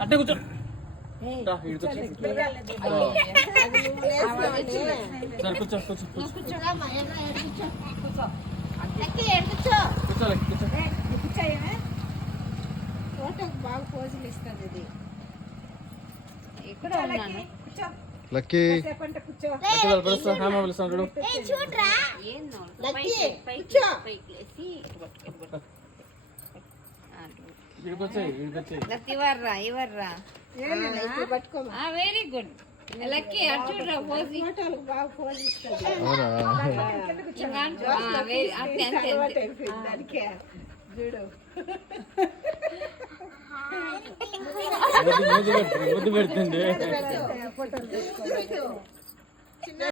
అట్టే కూర్చో బాగా పోజులు ఇస్తుంది ఇది. ఇక్కడ ఉన్నాను లక్కీ ఇవర్రా ఇవర్రా వెరీ గుడ్ లక్కీ అటు చూడరా పోజి బాగా పోజు ఇస్తుంది. చూడు ముద్దు పెడుతుంది.